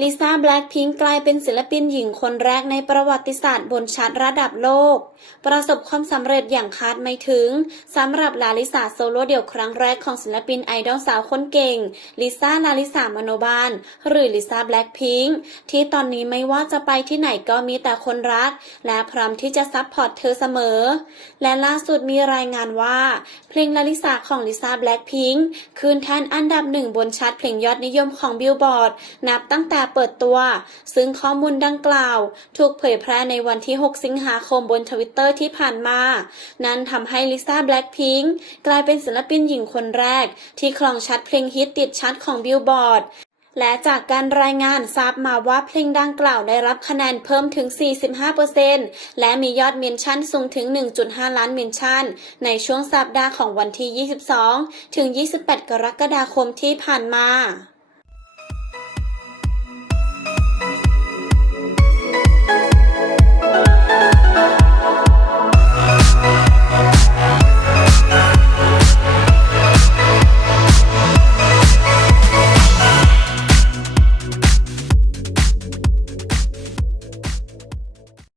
ลิซ่าแบล็คพิงค์กลายเป็นศิลปินหญิงคนแรกในประวัติศาสตร์บนชาร์ตระดับโลก ประสบความสำเร็จอย่างคาดไม่ถึงสำหรับลาลิสาโซโล่เดี่ยวครั้งแรกของศิลปินไอดอลสาวคนเก่งลิซ่าลาลิสามโนบาล หรือลิซ่าแบล็คพิงค์ที่ตอนนี้ไม่ว่าจะไปที่ไหนก็มีแต่คนรัก และพร้อมที่จะซัพพอร์ตเธอเสมอ และล่าสุดมีรายงานว่า เพลงลาลิสาของลิซ่าแบล็คพิงค์คืนแทนอันดับหนึ่งบนชาร์ตเพลงยอดนิยมของบิลบอร์ดนับตั้งแต่เปิดตัว ซึ่งข้อมูลดังกล่าว ถูกเผยแพร่ในวันที่ 6 สิงหาคมบนทวิตเตอร์ที่ผ่านมา นั้นทำให้ลิซ่าแบล็คพิงค์กลายเป็นศิลปินหญิงคนแรก ที่ครองชัดเพลงฮิตติดชาร์ตของบิลบอร์ดและจากการรายงานทราบมาว่าเพลงดังกล่าวได้รับคะแนนเพิ่มถึง 45%และมียอดเมนชั่นสูงถึง 1.5 ล้านเมนชั่น ในช่วงสัปดาห์ของวันที่ 22 ถึง 28 กรกฎาคมที่ผ่านมา